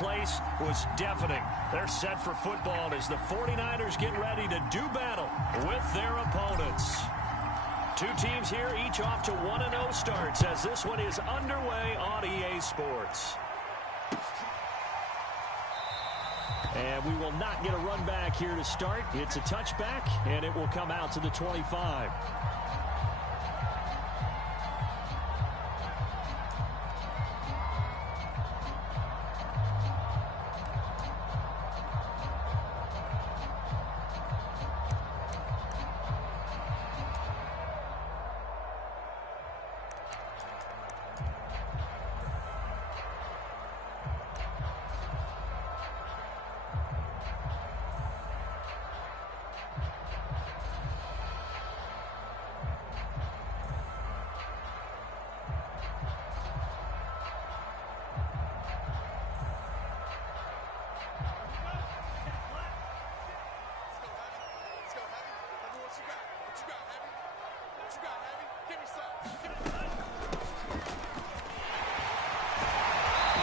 place was deafening. They're set for football as the 49ers get ready to do battle with their opponents. Two teams here, each off to 1-0 starts as this one is underway on EA Sports. And we will not get a run back here to start. It's a touchback, and it will come out to the 25.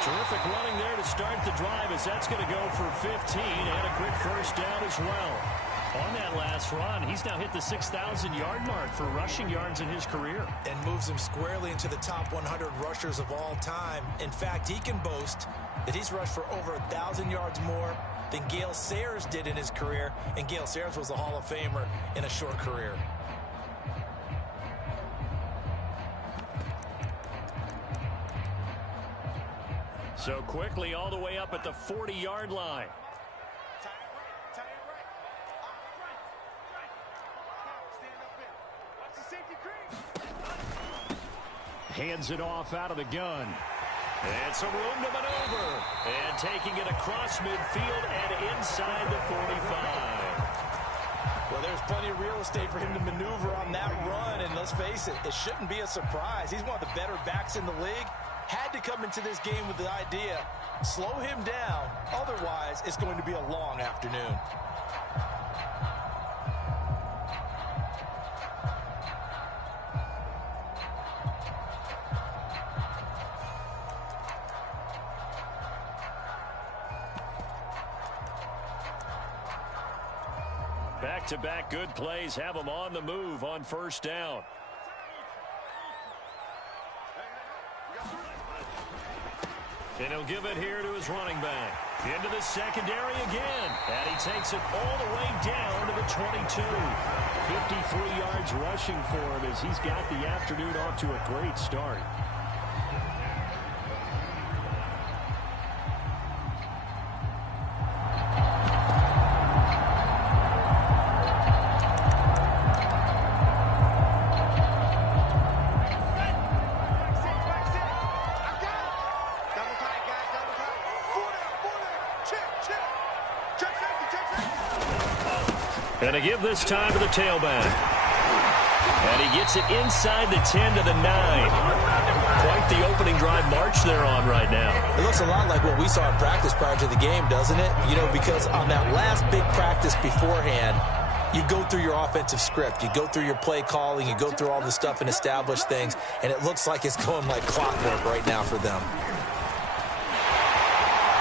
Terrific running there to start the drive as that's going to go for 15 and a quick first down as well. On that last run, he's now hit the 6,000-yard mark for rushing yards in his career. And moves him squarely into the top 100 rushers of all time. In fact, he can boast that he's rushed for over 1,000 yards more than Gale Sayers did in his career. And Gale Sayers was a Hall of Famer in a short career. So quickly all the way up at the 40-yard line. Hands it off out of the gun. And some room to maneuver. And taking it across midfield and inside the 45. Well, there's plenty of real estate for him to maneuver on that run. And let's face it, it shouldn't be a surprise. He's one of the better backs in the league. Had to come into this game with the idea, slow him down. Otherwise, it's going to be a long afternoon. Back-to-back good plays have him on the move on first down. And he'll give it here to his running back. Into the secondary again. And he takes it all the way down to the 22. 53 yards rushing for him as he's got the afternoon off to a great start. And to give this time to the tailback. And he gets it inside the 10 to the 9. Quite the opening drive march they're on right now. It looks a lot like what we saw in practice prior to the game, doesn't it? You know, because on that last big practice beforehand, you go through your offensive script. You go through your play calling. You go through all the stuff and establish things. And it looks like it's going like clockwork right now for them.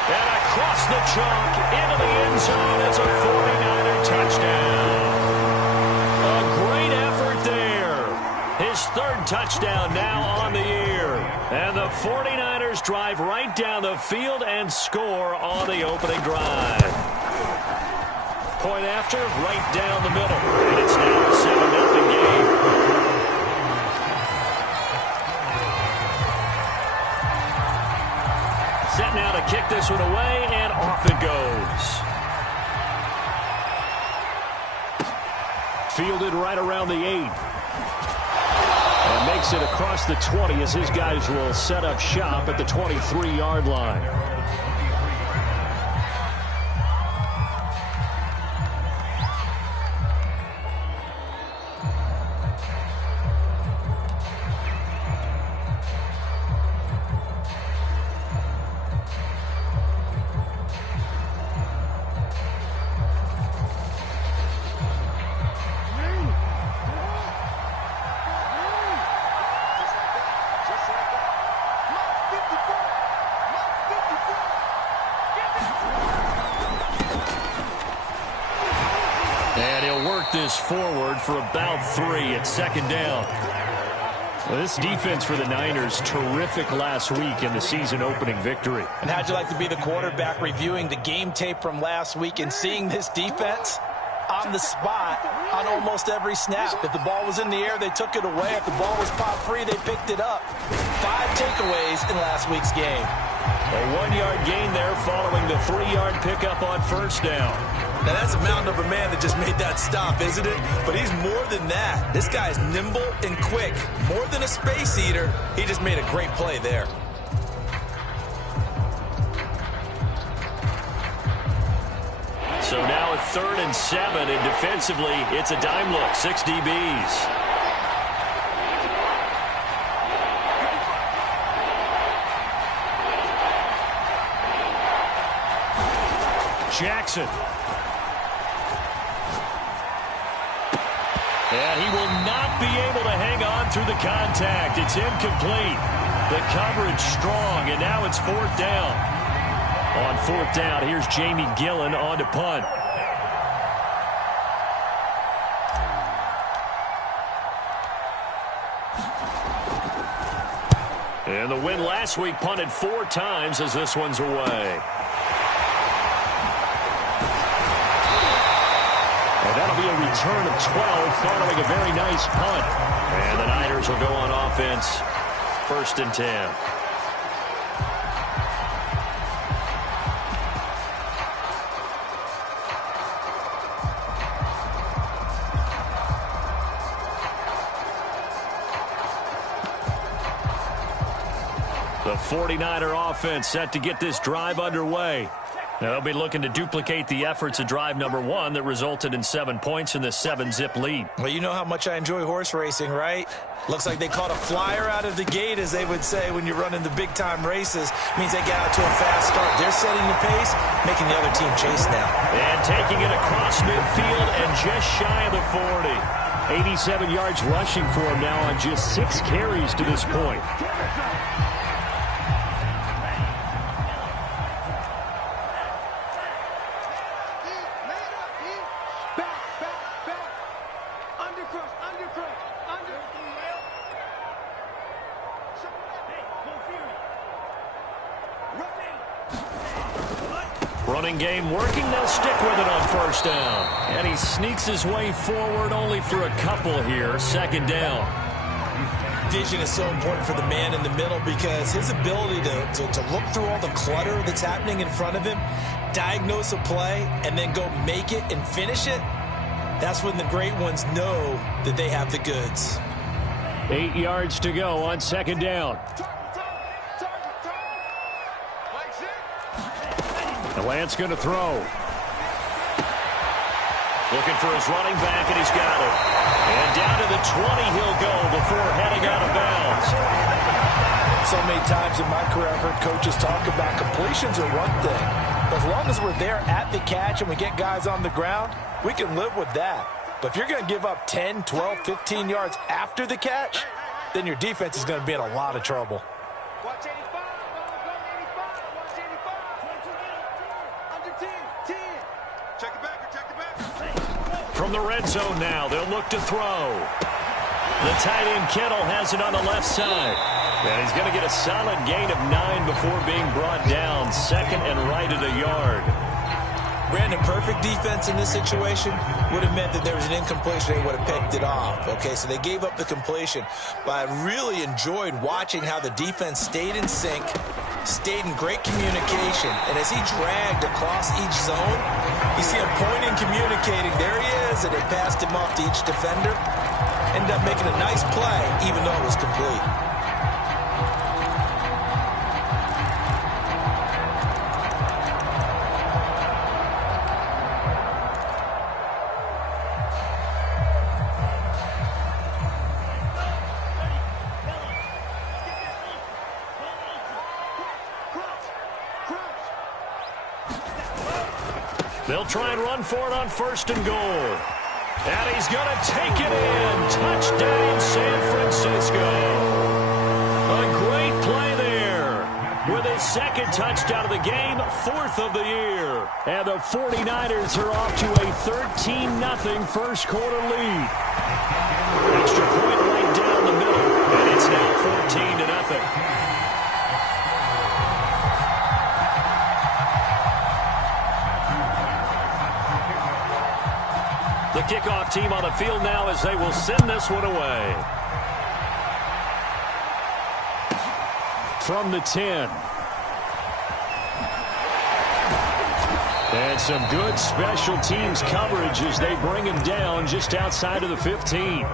And across the chalk into the end zone. It's a 49er touchdown. A great effort there. His third touchdown now on the year. And the 49ers drive right down the field and score on the opening drive. Point after, right down the middle. And it's now a 7-0 game. Set now to kick this one away, and off it goes. Fielded right around the 8. And makes it across the 20 as his guys will set up shop at the 23-yard line. this forward for about 3 at second down. Well, this defense for the Niners, terrific last week in the season opening victory. And how'd you like to be the quarterback reviewing the game tape from last week and seeing this defense on the spot on almost every snap? If the ball was in the air, they took it away. If the ball was pop free, they picked it up. 5 takeaways in last week's game. A 1-yard gain there following the 3-yard pickup on first down. Now, that's a mountain of a man that just made that stop, isn't it? But he's more than that. This guy's nimble and quick. More than a space eater, he just made a great play there. So now at 3rd and 7, and defensively, it's a dime look, 6 DBs. Jackson. And he will not be able to hang on through the contact. It's incomplete. The coverage strong, and now it's 4th down. On 4th down, here's Jamie Gillen on to punt. And the win last week punted 4 times as this one's away. That'll be a return of 12 following a very nice punt. And the Niners will go on offense, 1st and 10. The 49er offense set to get this drive underway. They'll be looking to duplicate the efforts of drive number 1 that resulted in 7 points in the 7-zip lead. Well, you know how much I enjoy horse racing, right? Looks like they caught a flyer out of the gate, as they would say when you're running the big-time races. Means they get out to a fast start. They're setting the pace, making the other team chase now. And taking it across midfield and just shy of the 40. 87 yards rushing for him now on just 6 carries to this point. Running game working, they'll stick with it on 1st down. And he sneaks his way forward only for a couple here, 2nd down. Vision is so important for the man in the middle because his ability to look through all the clutter that's happening in front of him, diagnose a play, and then go make it and finish it, that's when the great ones know that they have the goods. 8 yards to go on 2nd down. Lance going to throw. Looking for his running back, and he's got it. And down to the 20 he'll go before heading out of bounds. So many times in my career I've heard coaches talk about completions are one thing. But as long as we're there at the catch and we get guys on the ground, we can live with that. But if you're going to give up 10, 12, 15 yards after the catch, then your defense is going to be in a lot of trouble. From the red zone now, they'll look to throw. The tight end Kittle has it on the left side. And he's going to get a solid gain of 9 before being brought down. 2nd and right at a yard. Brandon, perfect defense in this situation would have meant that there was an incompletion. They would have picked it off. Okay, so they gave up the completion. But I really enjoyed watching how the defense stayed in sync, stayed in great communication. And as he dragged across each zone, you see him pointing, communicating. There he is, and they passed him off to each defender. Ended up making a nice play, even though it was complete. They'll try and run for it on 1st and goal. And he's going to take it in. Touchdown, San Francisco. A great play there. With his second touchdown of the game, fourth of the year. And the 49ers are off to a 13-0 first quarter lead. Extra point right down the middle, and it's now 14-0. The kickoff team on the field now as they will send this one away. From the 10. And some good special teams coverage as they bring him down just outside of the 15.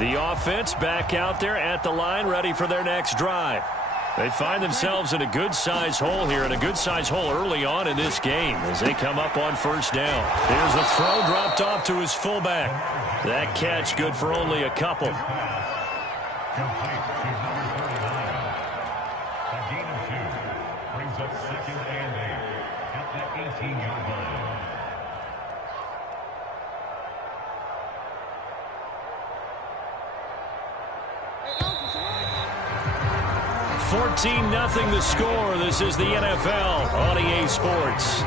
The offense back out there at the line, ready for their next drive. They find themselves in a good-sized hole here, and a good-sized hole early on in this game as they come up on first down. There's a throw dropped off to his fullback. That catch good for only a couple. A gain of 2 brings up 2nd and 8 at the 18-yard line. 14-0 the score. This is the NFL on EA Sports.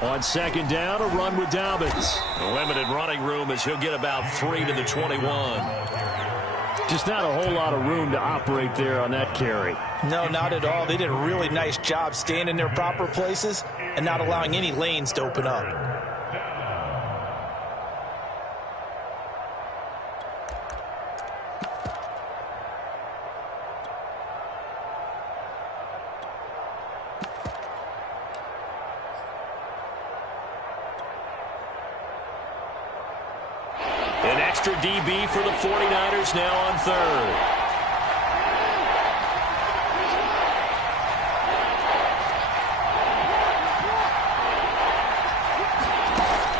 On second down, a run with Dobbins. Limited running room as he'll get about 3 to the 21. Just not a whole lot of room to operate there on that carry. No, not at all. They did a really nice job staying in their proper places and not allowing any lanes to open up. An extra DB for the 49ers now on third.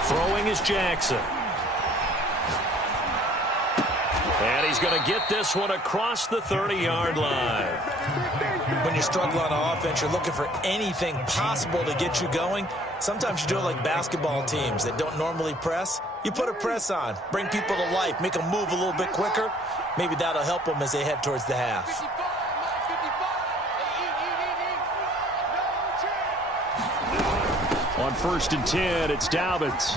Throwing is Jackson. And he's going to get this one across the 30-yard line. When you're struggling on offense, you're looking for anything possible to get you going. Sometimes you do it like basketball teams that don't normally press. You put a press on, bring people to life, make them move a little bit quicker. Maybe that'll help them as they head towards the half. On 1st and 10, it's Dobbins.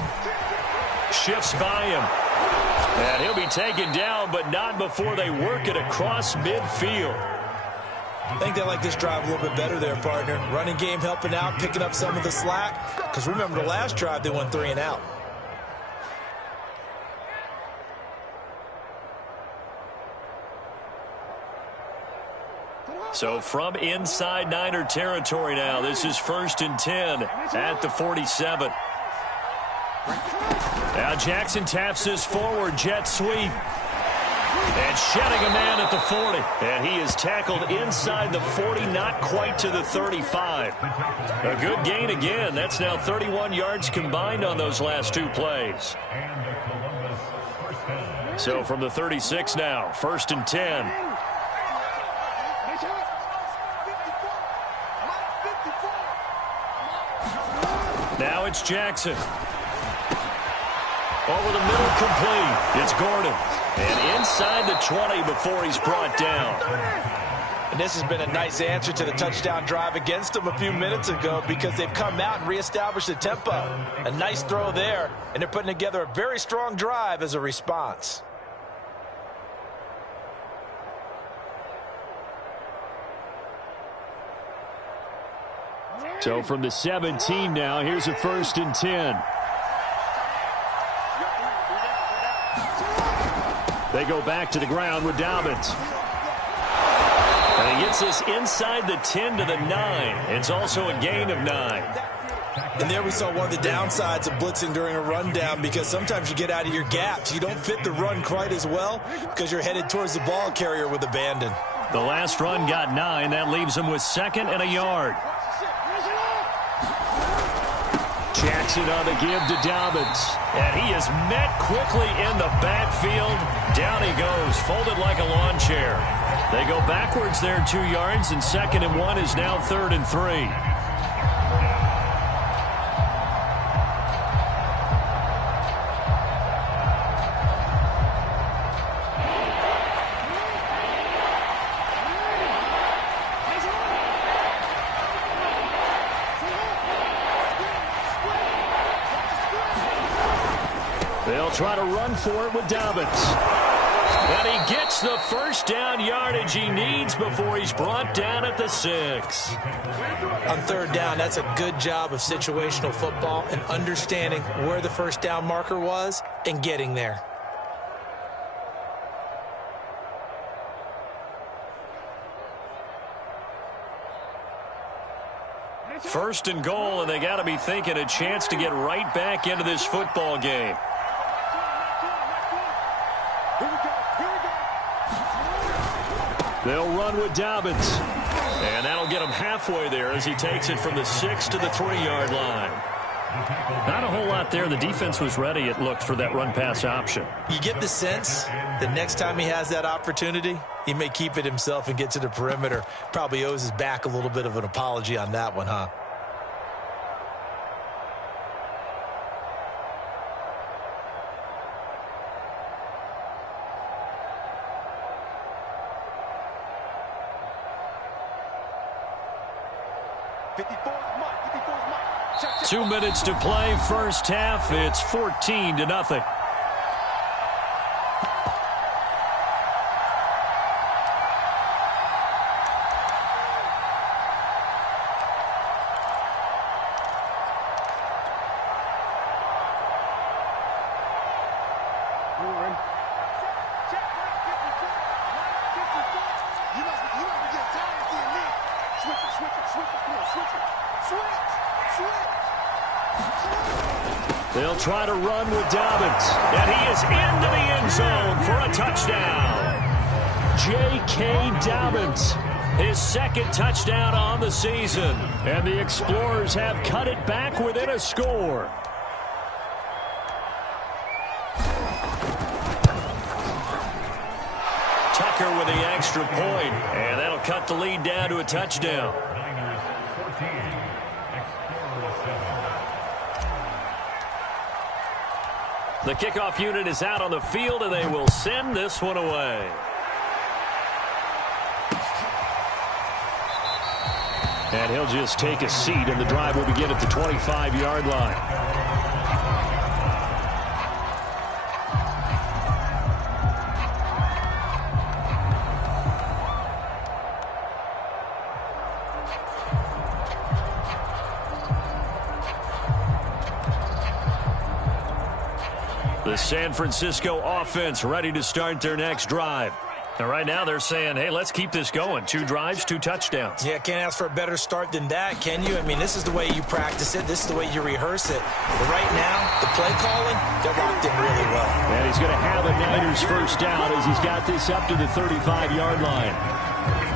Shifts by him. And he'll be taken down, but not before they work it across midfield. I think they like this drive a little bit better there, partner. Running game helping out, picking up some of the slack. Because remember, the last drive, they went 3 and out. So from inside Niner territory now, this is 1st and 10 at the 47. Now Jackson taps his forward jet sweep. And shedding a man at the 40. And he is tackled inside the 40, not quite to the 35. A good gain again. That's now 31 yards combined on those last 2 plays. So from the 36 now, 1st and 10. Now it's Jackson. Over the middle, complete. It's Gordon. And inside the 20 before he's brought down. And this has been a nice answer to the touchdown drive against them a few minutes ago because they've come out and reestablished the tempo. A nice throw there, and they're putting together a very strong drive as a response. So from the 17 now, here's a 1st and 10. They go back to the ground with Dobbins. And he gets this inside the 10 to the 9. It's also a gain of 9. And there we saw one of the downsides of blitzing during a rundown, because sometimes you get out of your gaps. You don't fit the run quite as well because you're headed towards the ball carrier with abandon. The last run got 9. That leaves him with 2nd and a yard. Jackson on the give to Dobbins. And he is met quickly in the backfield. Down he goes, folded like a lawn chair. They go backwards there 2 yards, and 2nd and 1 is now 3rd and 3. They'll try to run for it with Dobbins. And he gets the first down yardage he needs before he's brought down at the 6. On 3rd down, that's a good job of situational football and understanding where the first down marker was and getting there. First and goal, and they got to be thinking a chance to get right back into this football game. They'll run with Dobbins. And that'll get him halfway there as he takes it from the 6 to the 3-yard line. Not a whole lot there. The defense was ready, it looked, for that run-pass option. You get the sense that next time he has that opportunity, he may keep it himself and get to the perimeter. Probably owes his back a little bit of an apology on that one, huh? Check. 2 minutes to play, first half. It's 14-0. They'll try to run with Dobbins, and he is into the end zone for a touchdown. J.K. Dobbins, his 2nd touchdown on the season, and the Explorers have cut it back within a score. Tucker with the extra point, and that'll cut the lead down to a touchdown. The kickoff unit is out on the field, and they will send this one away. And he'll just take a seat, and the drive will begin at the 25-yard line. The San Francisco offense ready to start their next drive. And right now they're saying, hey, let's keep this going. 2 drives, 2 touchdowns. Yeah, can't ask for a better start than that, can you? I mean, this is the way you practice it. This is the way you rehearse it. But right now, the play calling, they're locked in really well. And he's going to have a Niners first down as he's got this up to the 35-yard line.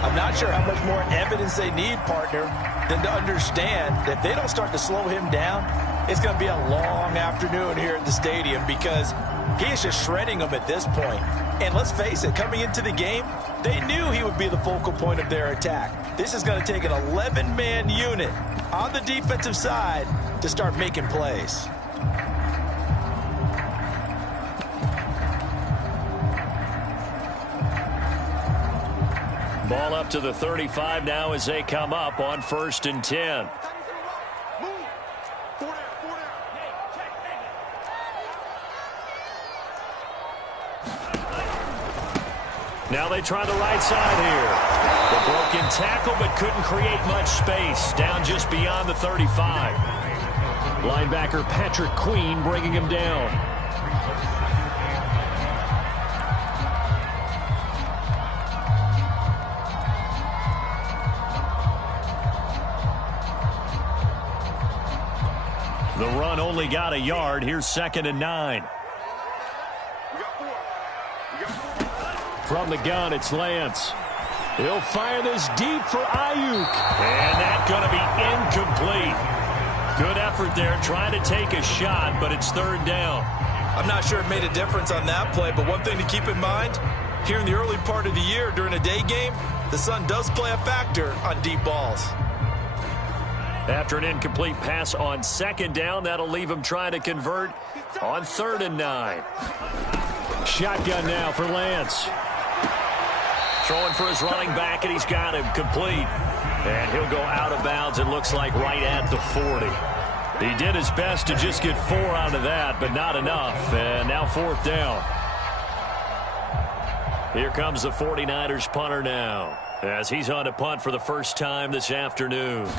I'm not sure how much more evidence they need, partner, than to understand that if they don't start to slow him down, it's going to be a long afternoon here at the stadium, because he is just shredding them at this point. And let's face it, coming into the game, they knew he would be the focal point of their attack. This is going to take an 11-man unit on the defensive side to start making plays. Ball up to the 35 now as they come up on 1st and 10. Now they try the right side here. The broken tackle, but couldn't create much space. Down just beyond the 35. Linebacker Patrick Queen bringing him down. one only got a yard. Here's 2nd and 9. From the gun, it's Lance. He'll fire this deep for Ayuk. And that's going to be incomplete. Good effort there trying to take a shot, but it's 3rd down. I'm not sure it made a difference on that play, but one thing to keep in mind, here in the early part of the year during a day game, the sun does play a factor on deep balls. After an incomplete pass on 2nd down, that'll leave him trying to convert on 3rd and 9. Shotgun now for Lance. Throwing for his running back, and he's got him complete. And he'll go out of bounds, it looks like, right at the 40. He did his best to just get 4 out of that, but not enough. And now 4th down. Here comes the 49ers punter now, as he's on a punt for the first time this afternoon.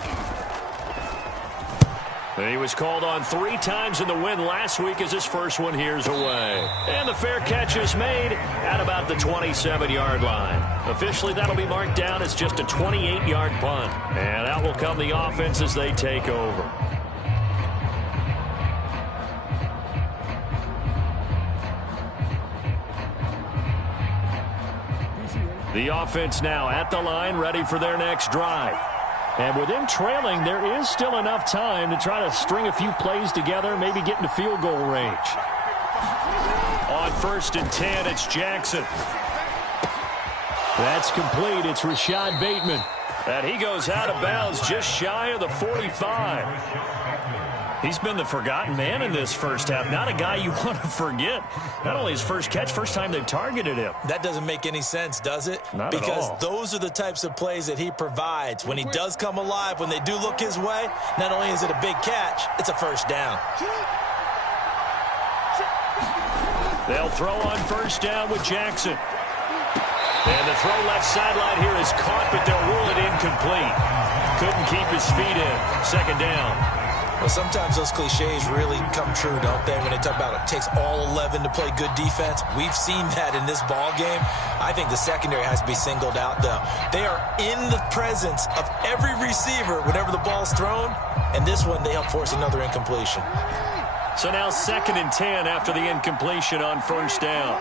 And he was called on 3 times in the win last week as his first one here's away. And the fair catch is made at about the 27-yard line. Officially, that'll be marked down as just a 28-yard punt. And out will come the offense as they take over. The offense now at the line, ready for their next drive. And with them trailing, there is still enough time to try to string a few plays together, maybe get into field goal range. On 1st and 10, it's Jackson. That's complete. It's Rashad Bateman. And he goes out of bounds just shy of the 45. He's been the forgotten man in this first half. Not a guy you want to forget. Not only his first catch, first time they've targeted him. That doesn't make any sense, does it? Not at all. Because those are the types of plays that he provides. When he does come alive, when they do look his way, not only is it a big catch, it's a first down. They'll throw on 1st down with Jackson. And the throw left sideline here is caught, but they'll rule it incomplete. Couldn't keep his feet in. 2nd down. Well, sometimes those cliches really come true, don't they? When they talk about it takes all 11 to play good defense. We've seen that in this ball game. I think the secondary has to be singled out, though. They are in the presence of every receiver whenever the ball's thrown. And this one, they help force another incompletion. So now 2nd and 10 after the incompletion on 1st down.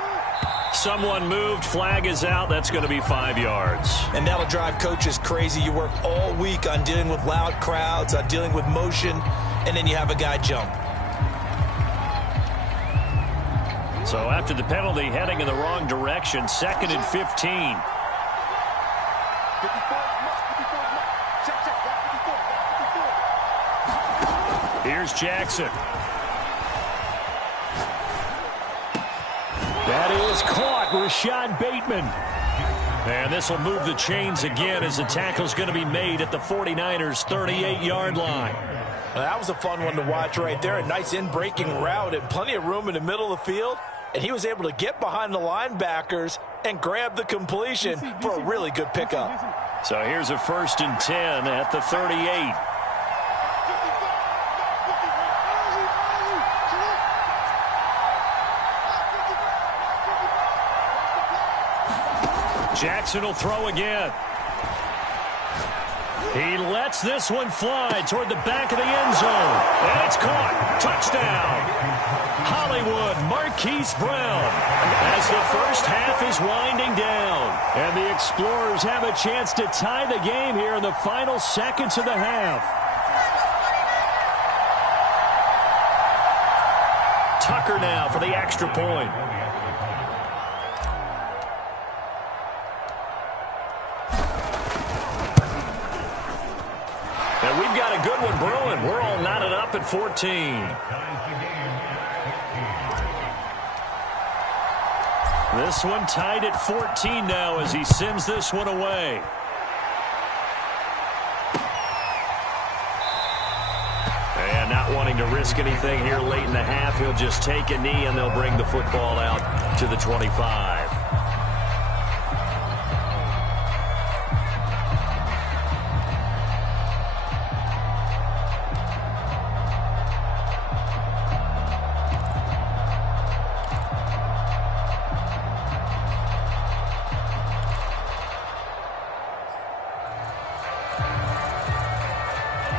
Someone moved, flag is out. That's going to be 5 yards. And that'll drive coaches crazy. You work all week on dealing with loud crowds, on dealing with motion, and then you have a guy jump. So after the penalty, heading in the wrong direction, 2nd and 15. Here's Jackson. That is caught, Rashad Bateman. And this will move the chains again as the tackle's going to be made at the 49ers' 38-yard line. Well, that was a fun one to watch right there. A nice in-breaking route and plenty of room in the middle of the field. And he was able to get behind the linebackers and grab the completion for a really good pickup. So here's a 1st and 10 at the 38. Jackson will throw again. He lets this one fly toward the back of the end zone. And it's caught. Touchdown. Hollywood Marquise Brown. As the first half is winding down. And the Explorers have a chance to tie the game here in the final seconds of the half. Tucker now for the extra point. And we've got a good one brewing. We're all knotted up at 14. This one tied at 14 now as he sends this one away. And not wanting to risk anything here late in the half, he'll just take a knee and they'll bring the football out to the 25.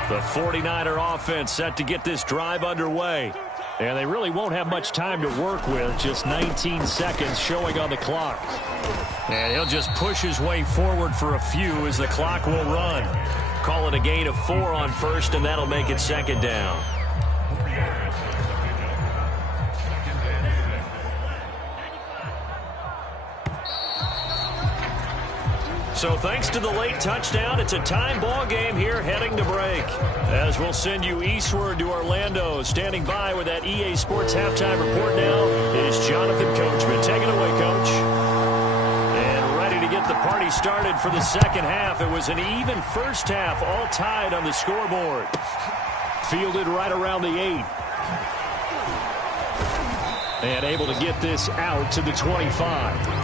The 49er offense set to get this drive underway. And they really won't have much time to work with. Just 19 seconds showing on the clock. And he'll just push his way forward for a few as the clock will run. Call it a gain of 4 on first, and that'll make it second down. So thanks to the late touchdown, it's a time ball game here heading to break. As we'll send you eastward to Orlando. Standing by with that EA Sports halftime report now is Jonathan Coachman. Take it away, Coach. And ready to get the party started for the second half. It was an even first half, all tied on the scoreboard. Fielded right around the 8. And able to get this out to the 25.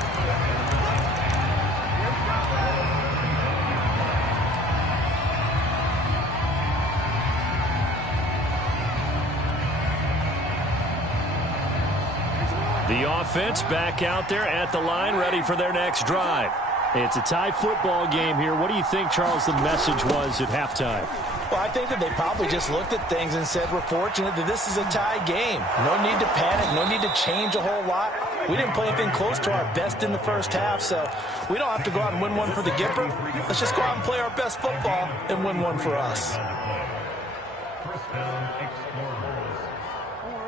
The offense back out there at the line, ready for their next drive. It's a tie football game here. What do you think, Charles, the message was at halftime? Well, I think that they probably just looked at things and said, we're fortunate that this is a tie game. No need to panic, no need to change a whole lot. We didn't play anything close to our best in the first half, so we don't have to go out and win one for the Gipper. Let's just go out and play our best football and win one for us.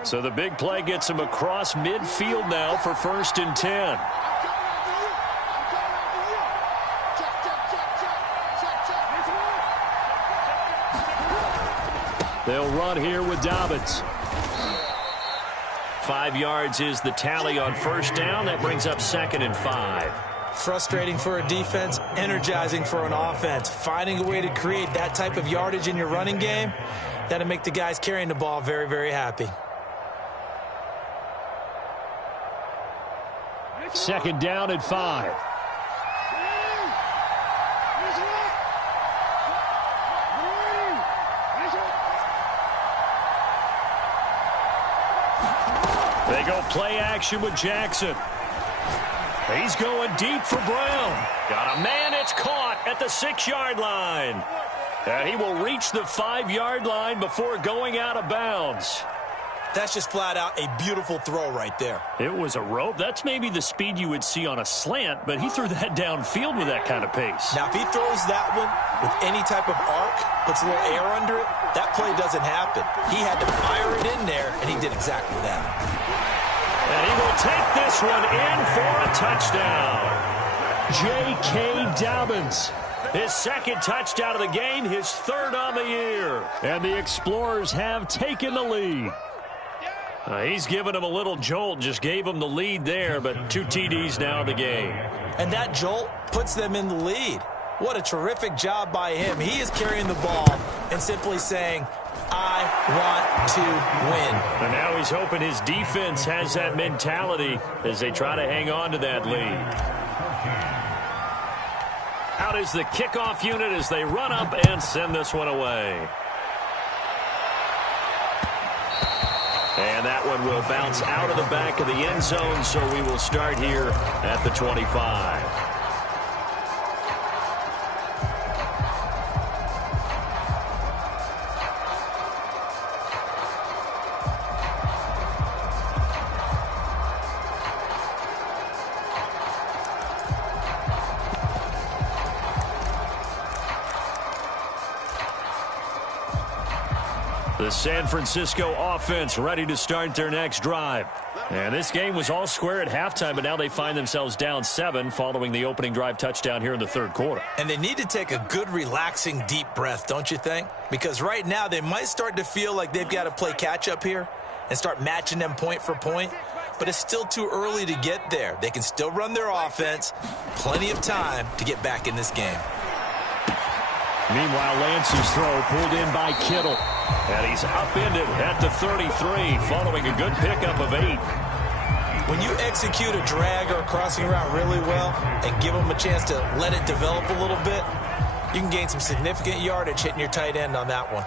So the big play gets him across midfield now for 1st and 10. They'll run here with Dobbins. 5 yards is the tally on first down. That brings up 2nd and 5. Frustrating for a defense, energizing for an offense. Finding a way to create that type of yardage in your running game, that'll make the guys carrying the ball very, very happy. 2nd down and 5. They go play action with Jackson. He's going deep for Brown. Got a man, it's caught at the 6-yard line. And he will reach the 5-yard line before going out of bounds. That's just flat out a beautiful throw right there. It was a rope. That's maybe the speed you would see on a slant, but he threw that downfield with that kind of pace. Now, if he throws that one with any type of arc, puts a little air under it, that play doesn't happen. He had to fire it in there, and he did exactly that. And he will take this one in for a touchdown. J.K. Dobbins. His 2nd touchdown of the game, his 3rd on the year. And the Explorers have taken the lead. He's given him a little jolt, just gave him the lead there, but 2 TDs now in the game. And that jolt puts them in the lead. What a terrific job by him. He is carrying the ball and simply saying, I want to win. And now he's hoping his defense has that mentality as they try to hang on to that lead. Out is the kickoff unit as they run up and send this one away. And that one will bounce out of the back of the end zone, so we will start here at the 25. The San Francisco offense ready to start their next drive. And this game was all square at halftime, but now they find themselves down 7 following the opening drive touchdown here in the 3rd quarter. And they need to take a good, relaxing, deep breath, don't you think? Because right now they might start to feel like they've got to play catch-up here and start matching them point for point. But it's still too early to get there. They can still run their offense. Plenty of time to get back in this game. Meanwhile, Lance's throw pulled in by Kittle. And he's upended at the 33 following a good pickup of 8. When you execute a drag or a crossing route really well and give them a chance to let it develop a little bit, you can gain some significant yardage hitting your tight end on that one.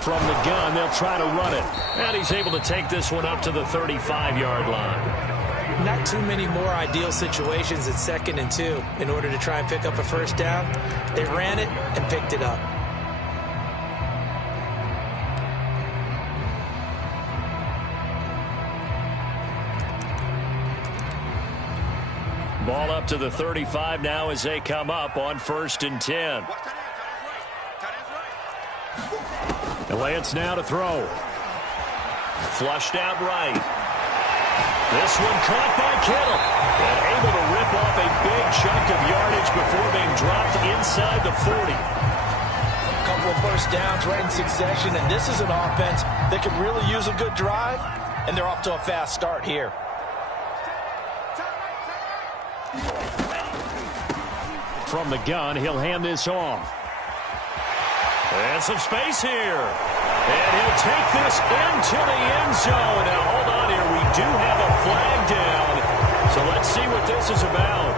From the gun, they'll try to run it. And he's able to take this one up to the 35-yard line. not too many more ideal situations at 2nd and 2 in order to try and pick up a first down. They ran it and picked it up. Ball up to the 35 now as they come up on 1st and 10. The Lance now to throw. Flushed out right. This one caught by Kittle. And able to rip off a big chunk of yardage before being dropped inside the 40. A couple of first downs right in succession, and this is an offense that could really use a good drive, and they're off to a fast start here. From the gun, he'll hand this off. And some space here. And he'll take this into the end zone. Now, hold on here. We do have a flag down. So let's see what this is about.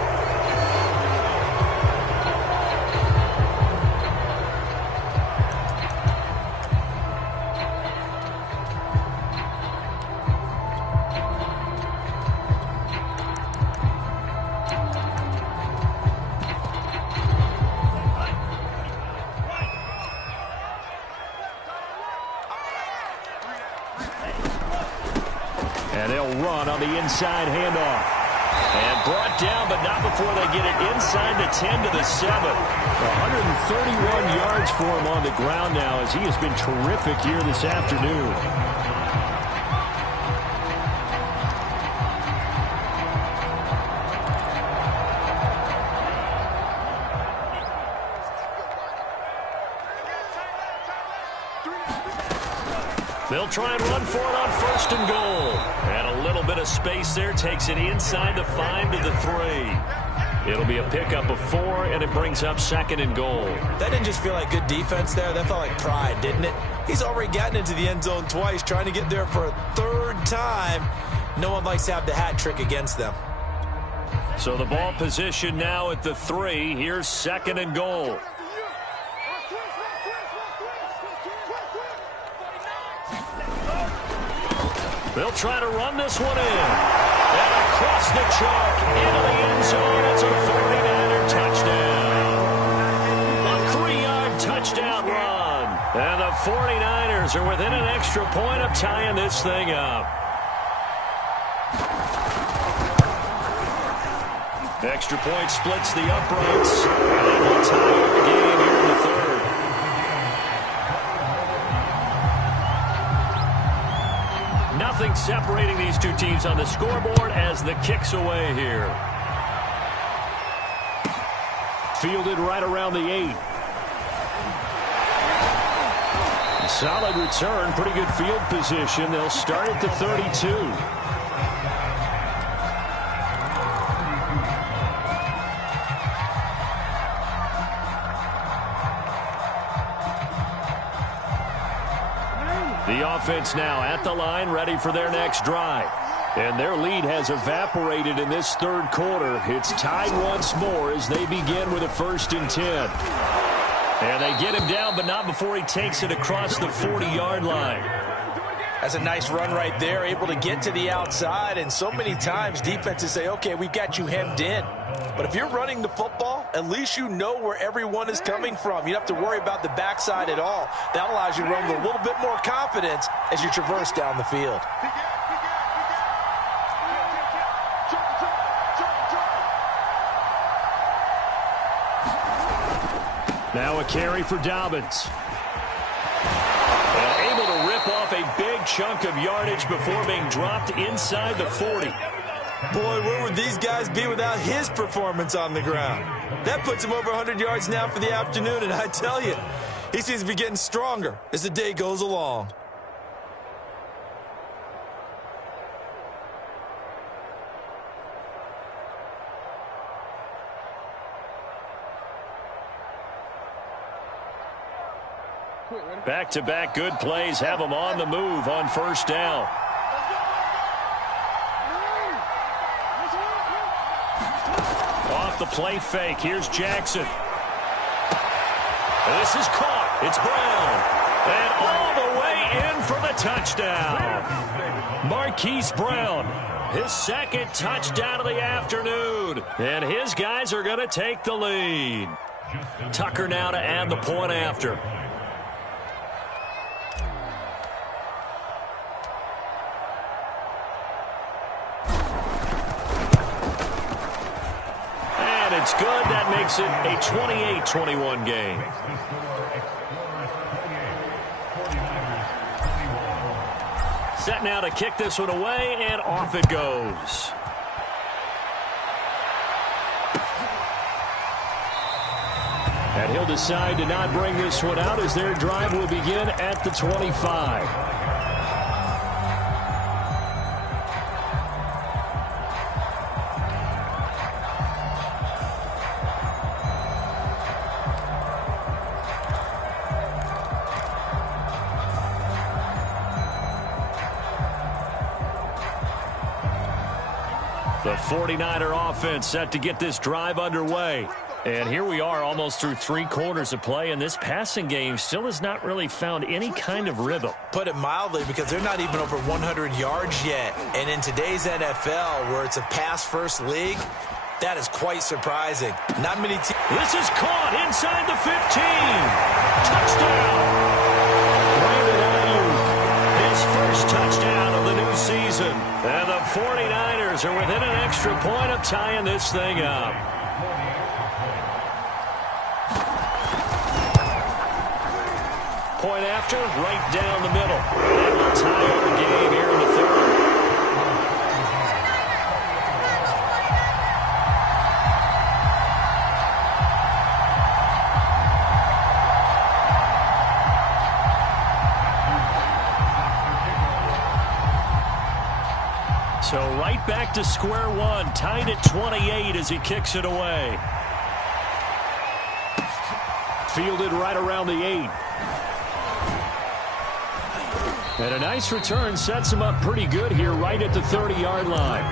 And they'll run on the inside handoff. And brought down, but not before they get it inside the 10 to the 7. 131 yards for him on the ground now as he has been terrific here this afternoon. They'll try and run for it on 1st and goal. And a little bit of space there takes it inside the 5 to the 3. It'll be a pickup of 4, and it brings up 2nd and goal. That didn't just feel like good defense there. That felt like pride, didn't it? He's already gotten into the end zone twice, trying to get there for a 3rd time. No one likes to have the hat trick against them. So the ball position now at the 3. Here's 2nd and goal. They'll try to run this one in. And across the chalk into the end zone. It's a 49er touchdown. A 3-yard touchdown run. And the 49ers are within an extra point of tying this thing up. Extra point splits the uprights. And they will tie our game here in the 3rd. Nothing separating these two teams on the scoreboard as the kick's away here. Fielded right around the 8. Solid return, pretty good field position. They'll start at the 32. The offense now at the line, ready for their next drive. And their lead has evaporated in this 3rd quarter. It's tied once more as they begin with a 1st and 10. And they get him down, but not before he takes it across the 40-yard line. That's a nice run right there, able to get to the outside. And so many times defenses say, okay, we've got you hemmed in. But if you're running the football, at least you know where everyone is coming from. You don't have to worry about the backside at all. That allows you to run with a little bit more confidence as you traverse down the field. Now a carry for Dobbins. And able to rip off a big chunk of yardage before being dropped inside the 40. Boy, where would these guys be without his performance on the ground? That puts him over 100 yards now for the afternoon, and I tell you, he seems to be getting stronger as the day goes along. Back-to-back good plays have them on the move on 1st down. Off the play fake. Here's Jackson. This is caught. It's Brown. And all the way in for the touchdown. Marquise Brown, his second touchdown of the afternoon. And his guys are going to take the lead. Tucker now to add the point after. And it's good. That makes it a 28-21 game. Set now to kick this one away, and off it goes. And he'll decide to not bring this one out as their drive will begin at the 25. The 49er offense set to get this drive underway. And here we are almost through 3 quarters of play, and this passing game still has not really found any kind of rhythm. Put it mildly, because they're not even over 100 yards yet. And in today's NFL, where it's a pass-first league, that is quite surprising. Not many teams. This is caught inside the 15. Touchdown. Brandon Ayuk, his first touchdown of the new season. And the 49ers are within an extra point of tying this thing up. Point after, right down the middle. And we'll tie up the game here in the third. So right back to square one, tied at 28 as he kicks it away. Fielded right around the 8. And a nice return sets him up pretty good here right at the 30-yard line.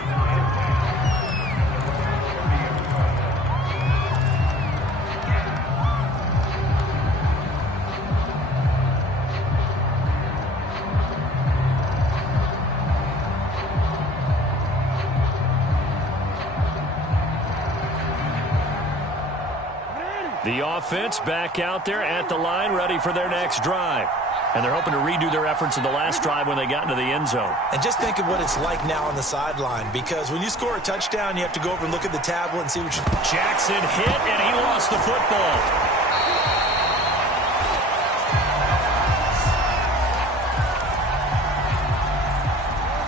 The offense back out there at the line, ready for their next drive. And they're hoping to redo their efforts in the last drive when they got into the end zone. And just think of what it's like now on the sideline, because when you score a touchdown, you have to go over and look at the tablet and see what you... Jackson hit, and he lost the football.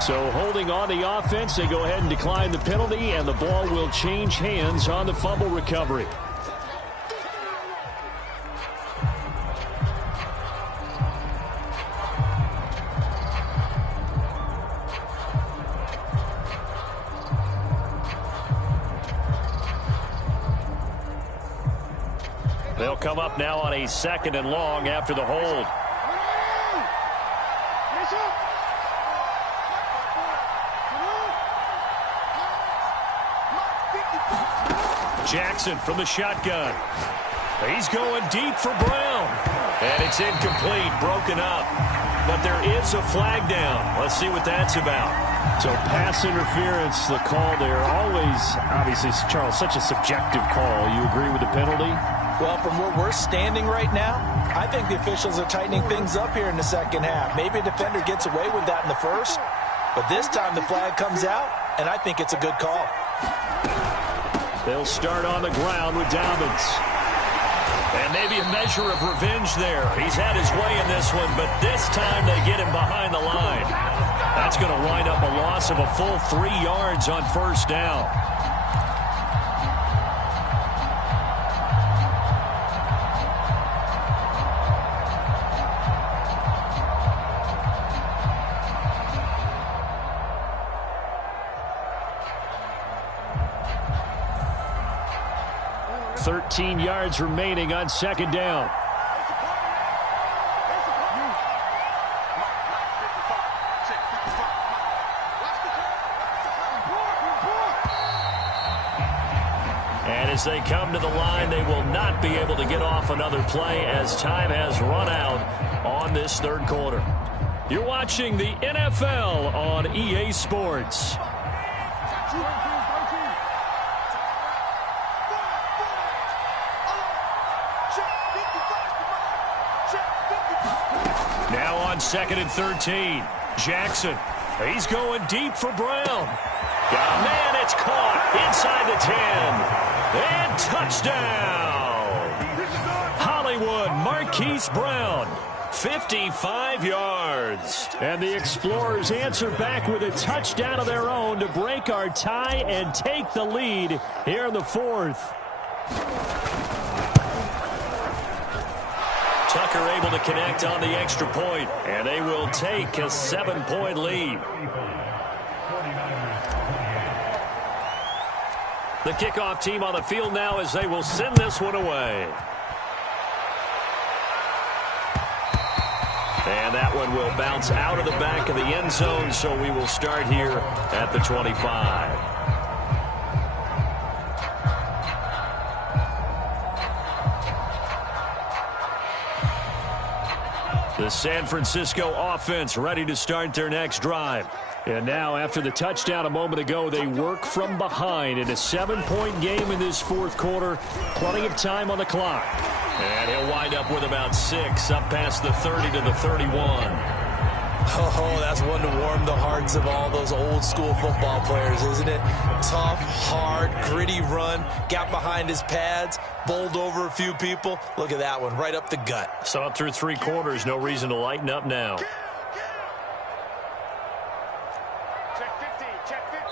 So holding on the offense, they go ahead and decline the penalty, and the ball will change hands on the fumble recovery. They'll come up now on a 2nd and long after the hold. Jackson from the shotgun. He's going deep for Brown. And it's incomplete, broken up. But there is a flag down. Let's see what that's about. So pass interference, the call there. Always, obviously, Charles, such a subjective call. You agree with the penalty? Well, from where we're standing right now, I think the officials are tightening things up here in the second half. Maybe a defender gets away with that in the first, but this time the flag comes out, and I think it's a good call. They'll start on the ground with Dobbins. And maybe a measure of revenge there. He's had his way in this one, but this time they get him behind the line. That's going to wind up a loss of a full 3 yards on first down. $13 yards remaining on second down. And as they come to the line, they will not be able to get off another play as time has run out on this third quarter. You're watching the NFL on EA Sports. Now on 2nd and 13. Jackson. He's going deep for Brown. Man, it's caught inside the 10. And touchdown. Hollywood Marquise Brown. 55 yards. And the Explorers answer back with a touchdown of their own to break our tie and take the lead here in the 4th. Tucker able to connect on the extra point, and they will take a 7-point lead. The kickoff team on the field now as they will send this one away. And that one will bounce out of the back of the end zone, so we will start here at the 25. The San Francisco offense ready to start their next drive. And now, after the touchdown a moment ago, they work from behind in a 7-point game in this 4th quarter. Plenty of time on the clock. And he'll wind up with about 6, up past the 30 to the 31. Oh, that's one to warm the hearts of all those old school football players, isn't it? Tough, hard, gritty run, got behind his pads, bowled over a few people. Look at that one, right up the gut. Saw it through 3 quarters, no reason to lighten up now.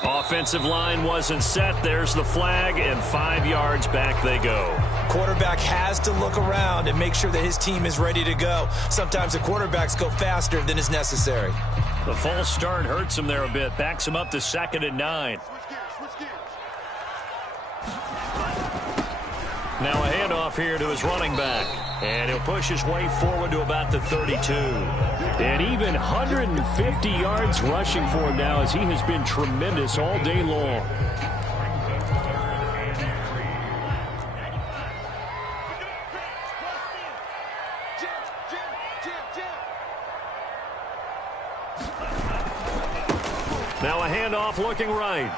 Offensive line wasn't set. There's the flag, and 5 yards back they go. Quarterback has to look around and make sure that his team is ready to go. Sometimes the quarterbacks go faster than is necessary. The false start hurts him there a bit. Backs him up to 2nd and 9. Now a handoff here to his running back. And he'll push his way forward to about the 32. And even 150 yards rushing for him now as he has been tremendous all day long. Now a handoff looking right.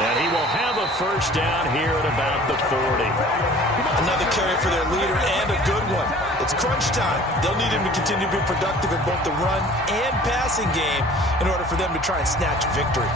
And he will have a first down here at about the 40. Another carry for their leader and a good one. It's crunch time. They'll need him to continue to be productive in both the run and passing game in order for them to try and snatch victory.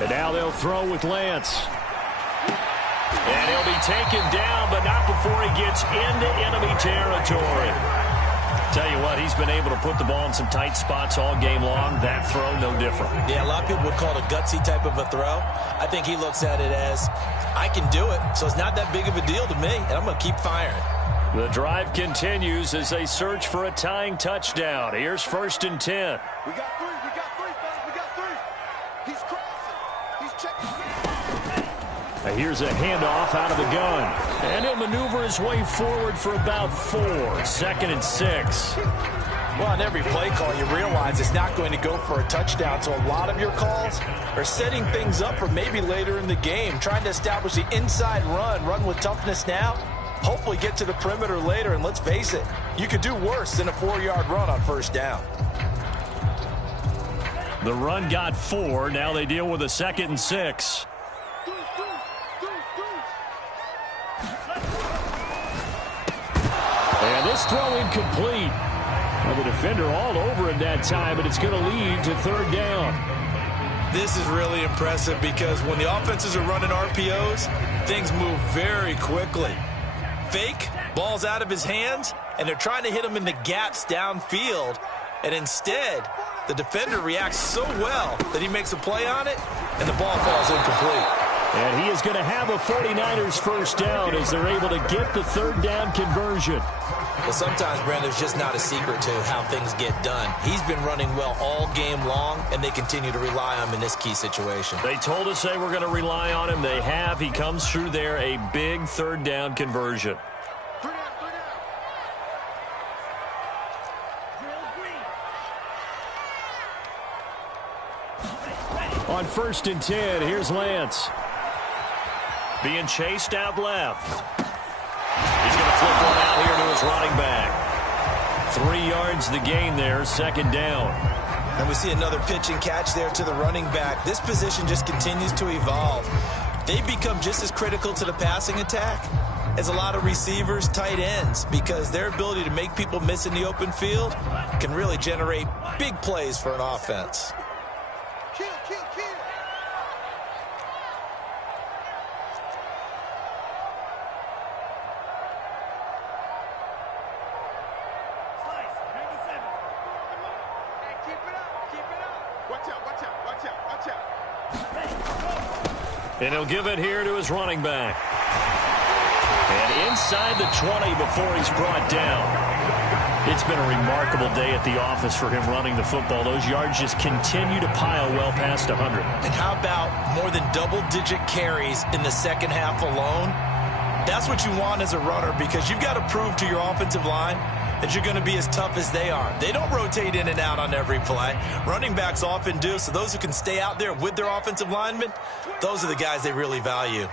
And now they'll throw with Lance. And he'll be taken down, but not before he gets into enemy territory. Tell you what, he's been able to put the ball in some tight spots all game long. That throw, no different. Yeah, a lot of people would call it a gutsy type of a throw. I think he looks at it as, I can do it, so it's not that big of a deal to me, and I'm going to keep firing. The drive continues as they search for a tying touchdown. Here's 1st and 10. We got 3, fellas, we got 3. He's crossing, he's checking. Here's a handoff out of the gun. And he'll maneuver his way forward for about 4. 2nd and 6. Well, on every play call, you realize it's not going to go for a touchdown. So a lot of your calls are setting things up for maybe later in the game, trying to establish the inside run with toughness now. Hopefully get to the perimeter later, and let's face it, you could do worse than a 4-yard run on first down. The run got 4. Now they deal with a 2nd and 6. And this throw incomplete. Well, the defender all over him that time, but it's going to lead to 3rd down. This is really impressive because when the offenses are running RPOs, things move very quickly. Fake, ball's out of his hands, and they're trying to hit him in the gaps downfield. And instead, the defender reacts so well that he makes a play on it, and the ball falls incomplete. And he is going to have a 49ers first down as they're able to get the 3rd down conversion. Well, sometimes, Brandon, there's just not a secret to how things get done. He's been running well all game long, and they continue to rely on him in this key situation. They told us they were going to rely on him. They have. He comes through there, a big 3rd down conversion. On 1st and 10, here's Lance. Being chased out left. He's going to flip one out here to his running back. 3 yards the gain there, 2nd down. And we see another pitch and catch there to the running back. This position just continues to evolve. They become just as critical to the passing attack as a lot of receivers, tight ends, because their ability to make people miss in the open field can really generate big plays for an offense. Kill, kill, kill. Hey, keep it up, keep it up. Watch out, watch out, watch out, watch out. And he'll give it here to his running back. And inside the 20 before he's brought down. It's been a remarkable day at the office for him running the football. Those yards just continue to pile well past 100. And how about more than double-digit carries in the second half alone? That's what you want as a runner, because you've got to prove to your offensive line that you're going to be as tough as they are. They don't rotate in and out on every play. Running backs often do, so those who can stay out there with their offensive linemen, those are the guys they really value.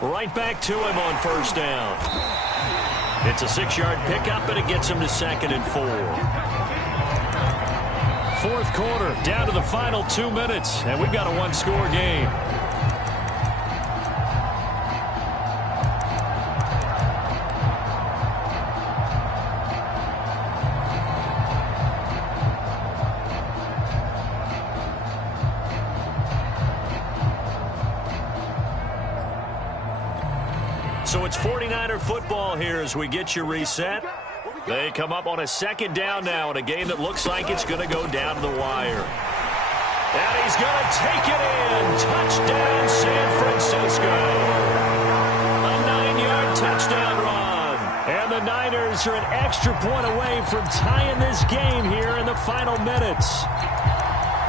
Right back to him on 1st down. It's a 6-yard pickup, and it gets him to 2nd and 4. 4th quarter, down to the final 2 minutes, and we've got a 1-score game. So it's 49er football here as we get you reset. They come up on a 2nd down now in a game that looks like it's going to go down to the wire. And he's going to take it in. Touchdown, San Francisco. A 9-yard touchdown run. And the Niners are an extra point away from tying this game here in the final minutes.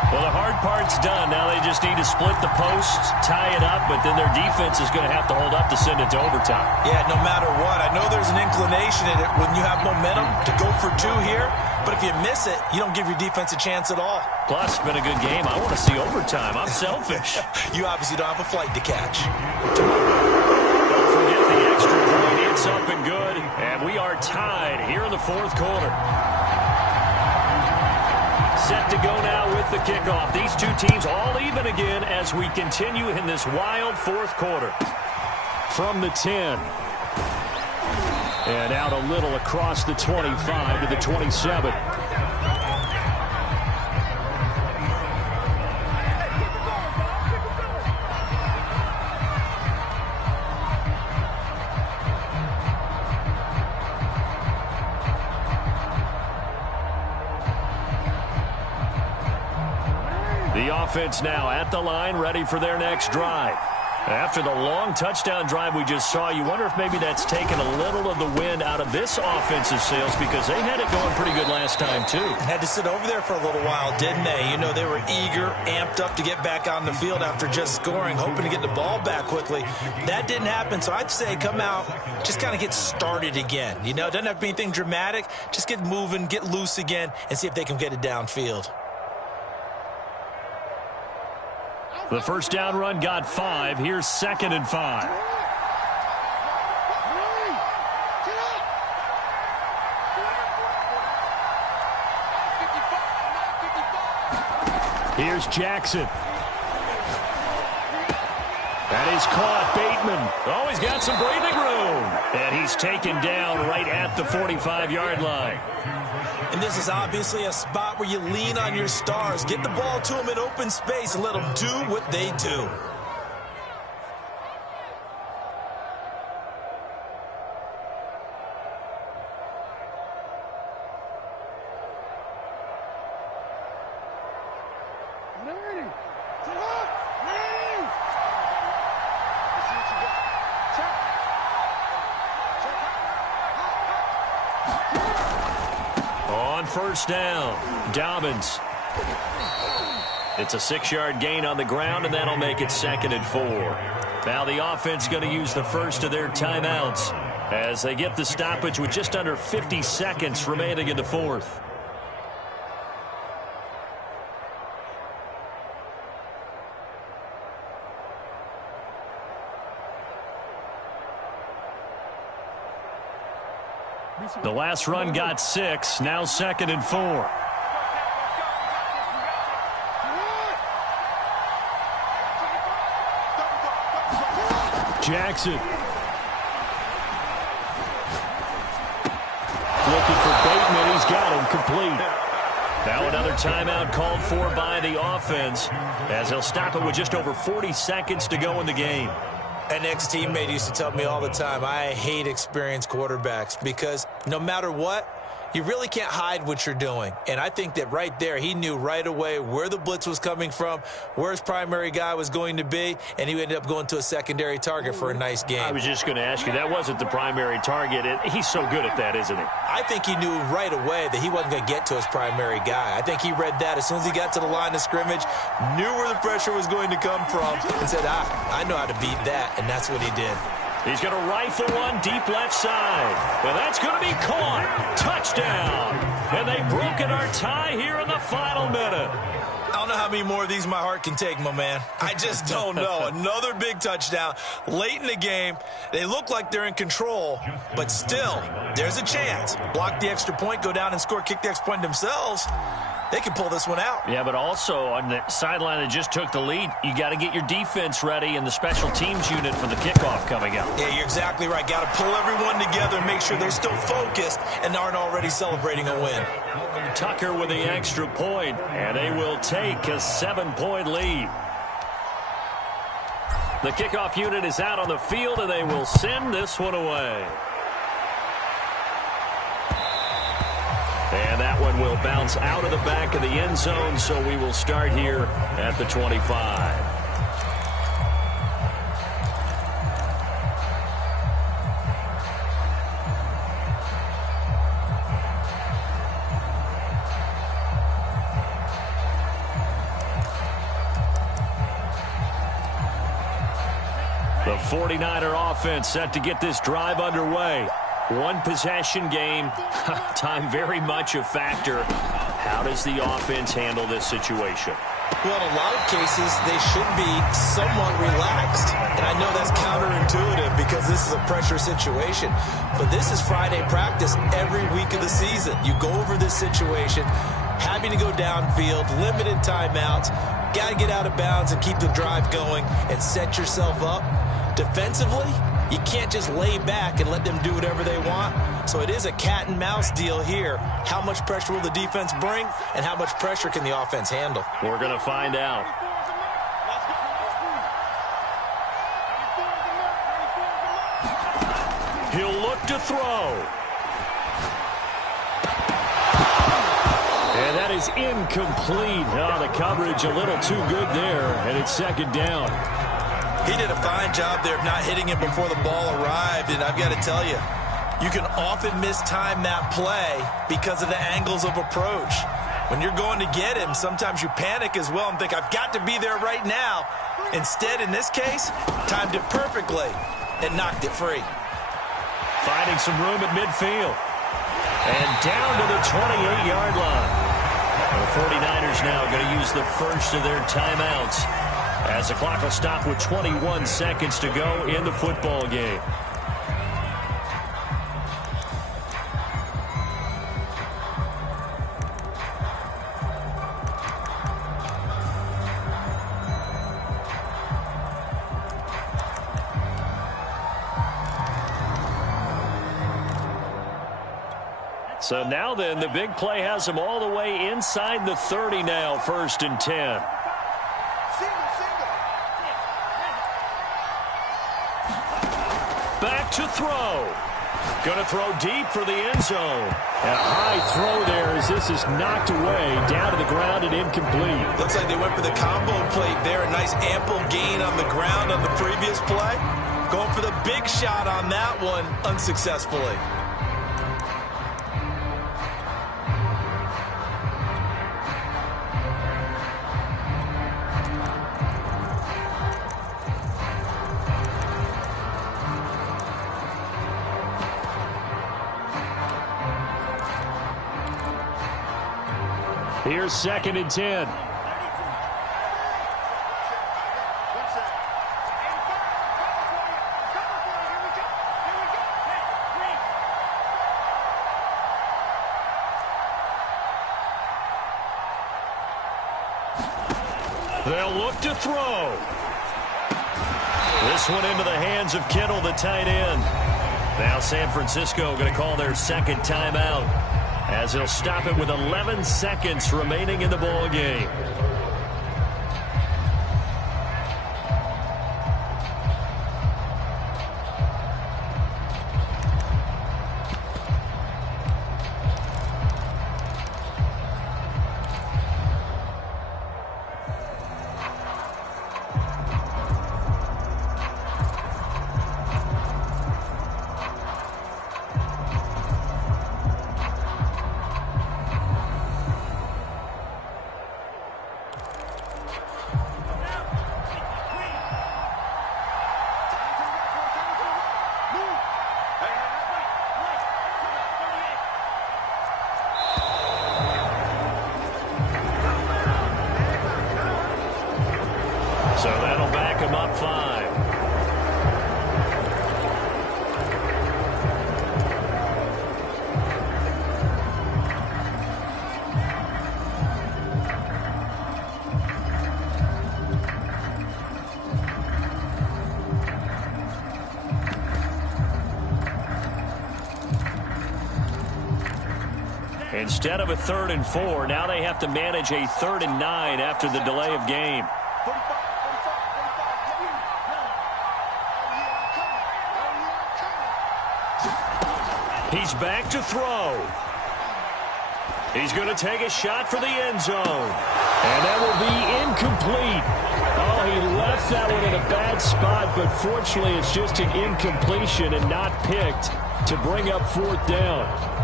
Well, the hard part's done. Now they just need to split the posts, tie it up, but then their defense is going to have to hold up to send it to overtime. Yeah, no matter what. I know there's an inclination in it when you have momentum to go for 2 here, but if you miss it, you don't give your defense a chance at all. Plus, it's been a good game. I want to see overtime. I'm selfish. You obviously don't have a flight to catch. Don't forget the extra point. It's up and good, and we are tied here in the 4th quarter. Set to go now with the kickoff. These two teams all even again as we continue in this wild 4th quarter. From the 10. And out a little across the 25 to the 27. The offense now at the line, ready for their next drive. After the long touchdown drive we just saw, you wonder if maybe that's taken a little of the wind out of this offensive sails, because they had it going pretty good last time, too. Had to sit over there for a little while, didn't they? You know, they were eager, amped up to get back on the field after just scoring, hoping to get the ball back quickly. That didn't happen, so I'd say come out, just kind of get started again. You know, it doesn't have to be anything dramatic. Just get moving, get loose again, and see if they can get it downfield. The first down run got 5. Here's 2nd and 5. Here's Jackson. That is caught. Bateman. Oh, he's got some breathing room. And he's taken down right at the 45-yard line. And this is obviously a spot where you lean on your stars. Get the ball to them in open space and let them do what they do. On first down, Dobbins. It's a 6-yard gain on the ground, and that'll make it 2nd and 4. Now the offense going to use the first of their timeouts. as they get the stoppage with just under 50 seconds remaining in the fourth. The last run got 6, now 2nd and 4. Jackson. Looking for Bateman. He's got him complete. Now another timeout called for by the offense, as they'll stop it with just over 40 seconds to go in the game. An ex-teammate used to tell me all the time, I hate experienced quarterbacks because no matter what, you really can't hide what you're doing. And I think that right there, he knew right away where the blitz was coming from, where his primary guy was going to be, and he ended up going to a secondary target for a nice game. I was just going to ask you, that wasn't the primary target. He's so good at that, isn't he? I think he knew right away that he wasn't going to get to his primary guy. I think he read that as soon as he got to the line of scrimmage, knew where the pressure was going to come from, and said, I know how to beat that, and that's what he did. He's going to rifle one deep left side. And that's going to be caught. Touchdown. And they've broken our tie here in the final minute. I don't know how many more of these my heart can take, my man. I just don't know. Another big touchdown late in the game. They look like they're in control, but still, there's a chance. Block the extra point, go down and score, kick the extra point themselves. They can pull this one out. Yeah, but also on the sideline that just took the lead, you got to get your defense ready and the special teams unit for the kickoff coming up. Yeah, you're exactly right. Got to pull everyone together and make sure they're still focused and aren't already celebrating a win. Tucker with the extra point, and they will take a 7-point lead. The kickoff unit is out on the field, and they will send this one away. And that one will bounce out of the back of the end zone, so we will start here at the 25. The 49er offense set to get this drive underway. One possession game, time very much a factor. How does the offense handle this situation? Well, in a lot of cases, they should be somewhat relaxed. And I know that's counterintuitive because this is a pressure situation. But this is Friday practice every week of the season. You go over this situation, having to go downfield, limited timeouts, got to get out of bounds and keep the drive going and set yourself up. Defensively, you can't just lay back and let them do whatever they want. So it is a cat and mouse deal here. How much pressure will the defense bring, and how much pressure can the offense handle? We're going to find out. He'll look to throw. And that is incomplete. Oh, the coverage a little too good there, and it's second down. He did a fine job there of not hitting him before the ball arrived, and I've got to tell you, you can often mistime that play because of the angles of approach. When you're going to get him, sometimes you panic as well and think, I've got to be there right now. Instead, in this case, timed it perfectly and knocked it free. Finding some room at midfield. And down to the 28-yard line. The 49ers now going to use the first of their timeouts, as the clock will stop with 21 seconds to go in the football game. So now then, the big play has them all the way inside the 30 now, 1st and 10. Back to throw. Going to throw deep for the end zone. And a high throw there as this is knocked away, down to the ground and incomplete. Looks like they went for the combo plate there. A nice ample gain on the ground on the previous play. Going for the big shot on that one unsuccessfully. Here's 2nd and 10. They'll look to throw. This one into the hands of Kittle, the tight end. Now San Francisco going to call their 2nd timeout as they'll stop it with 11 seconds remaining in the ball game. So that'll back him up 5. Instead of a 3rd and 4, now they have to manage a 3rd and 9 after the delay of game. He's back to throw. He's going to take a shot for the end zone. And that will be incomplete. Oh, he left that one in a bad spot, but fortunately it's just an incompletion and not picked to bring up 4th down.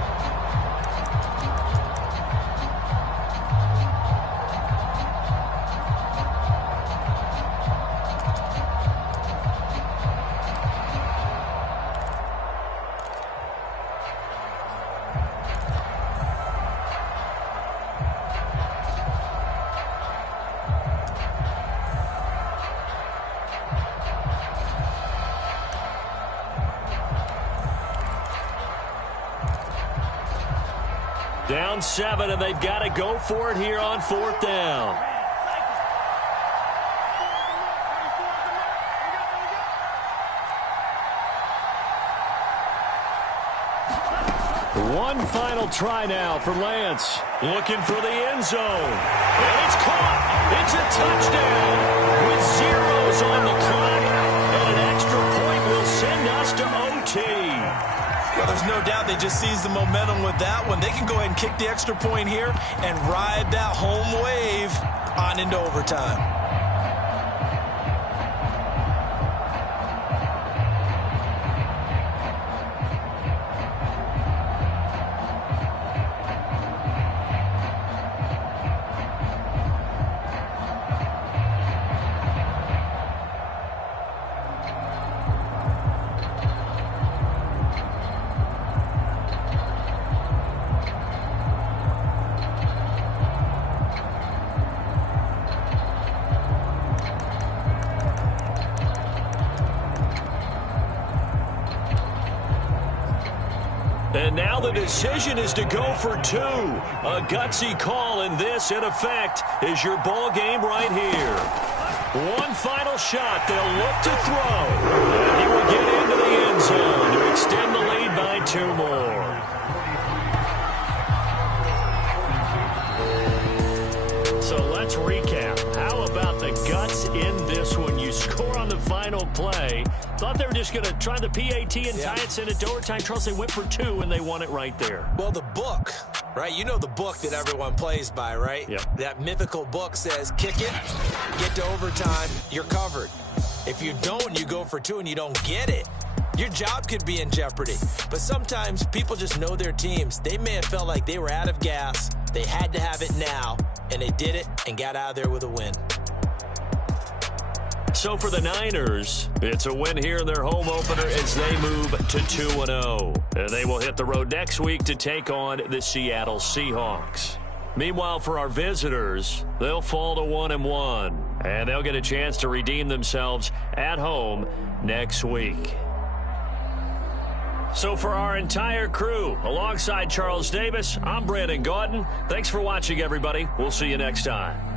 Down 7, and they've got to go for it here on 4th down. One final try now for Lance. Looking for the end zone. And it's caught. It's a touchdown with zeros on the clock. And an extra point will send us to OT. Well, there's no doubt they just seized the momentum with that one. They can go ahead and kick the extra point here and ride that home wave on into overtime. And now the decision is to go for 2. A gutsy call, and this, in effect, is your ball game right here. One final shot. They'll look to throw. And he will get into the end zone to extend the lead by 2 more. So let's recap. How about the guts in this one? You score on the final play. Thought they were just going to try the PAT and tie it, send it to overtime. Charles, they went for 2, and they won it right there. Well, the book, right? You know the book that everyone plays by, right? Yep. That mythical book says, kick it, get to overtime, you're covered. If you don't, you go for 2 and you don't get it, your job could be in jeopardy. But sometimes people just know their teams. They may have felt like they were out of gas. They had to have it now, and they did it and got out of there with a win. So for the Niners, it's a win here in their home opener as they move to 2-0. And they will hit the road next week to take on the Seattle Seahawks. Meanwhile, for our visitors, they'll fall to 1-1, and they'll get a chance to redeem themselves at home next week. So for our entire crew, alongside Charles Davis, I'm Brandon Gaudin. Thanks for watching, everybody. We'll see you next time.